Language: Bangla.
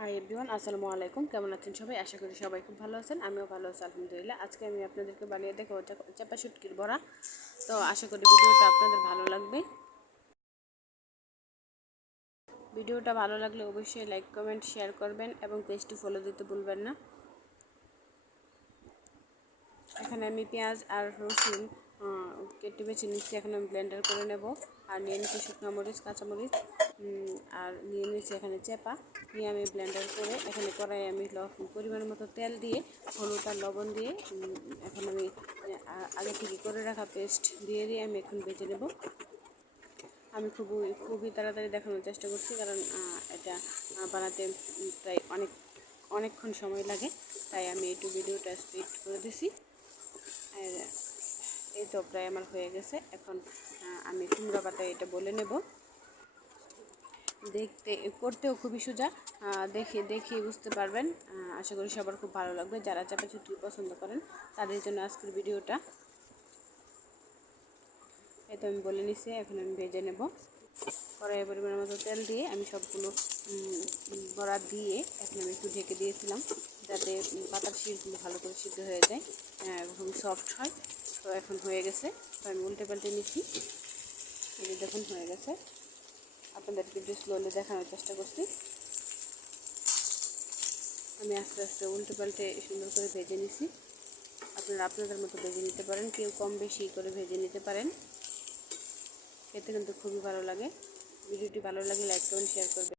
হাই এভরিওয়ান, আসসালামু আলাইকুম। কেমন আছেন সবাই? আশা করি সবাই খুব ভালো আছেন। আমিও ভালো আছি আলহামদুলিল্লাহ। আজকে আমি আপনাদেরকে বানিয়ে দেখাবো চাপা শুটকির বড়া। তো আশা করি ভিডিওটা আপনাদের ভালো লাগবে। ভিডিওটা ভালো লাগলে অবশ্যই লাইক কমেন্ট শেয়ার করবেন এবং পেজটি ফলো দিতে ভুলবেন না। এখানে আমি পেঁয়াজ আর রসুন কেটে বেছে নিচ্ছি। এখন আমি ব্লেন্ডার করে নেব। আর নিয়ে নিচ্ছি শুকনো মরিচ, কাঁচামরিচ, আর নিয়ে নিচ্ছি এখানে চেপা। নিয়ে আমি ব্লেন্ডার করে এখানে কড়াই আমি পরিমাণ মতো তেল দিয়ে হলুদ আর লবণ দিয়ে এখন আমি আগে থেকে করে রাখা পেস্ট দিয়ে আমি এখন বেজে নেব। আমি খুবই তাড়াতাড়ি দেখানোর চেষ্টা করছি, কারণ এটা বানাতে প্রায় অনেকক্ষণ সময় লাগে, তাই আমি একটু ভিডিওটা স্পিড করে দিছি। আর এই তো প্রায় আমার হয়ে গেছে। এখন আমি কুমড়া পাতায় এটা বলে নেব। দেখতে করতেও খুবই সোজা, দেখে বুঝতে পারবেন। আশা করি সবার খুব ভালো লাগবে। যারা চাপা শুটকি পছন্দ করেন তাদের জন্য আজকের ভিডিওটা। এই তো আমি বলে নিছি। এখন আমি ভেজে নেব। কড়াইয়ে পরিমাণ মতো তেল দিয়ে আমি সবগুলো বড়া দিয়ে এখন আমি একটু ঢেকে দিয়েছিলাম, যাতে পাতার শীষগুলো ভালো করে সিদ্ধ হয়ে যায়, খুবই সফট হয়। তো এখন হয়ে গেছে। তো আমি উল্টে পাল্টে নিচ্ছি। এই দেখুন হয়ে গেছে। আপনাদেরকে একটু স্লোলি দেখানোর চেষ্টা করছি। আমি আস্তে আস্তে উল্টে পাল্টে সুন্দর করে ভেজে নিছি। আপনারা আপনাদের মতো ভেজে নিতে পারেন, কেউ কম বেশি করে ভেজে নিতে পারেন। খেতে কিন্তু খুবই ভালো লাগে। ভিডিওটি ভালো লাগলে লাইক কমেন্ট শেয়ার করবেন।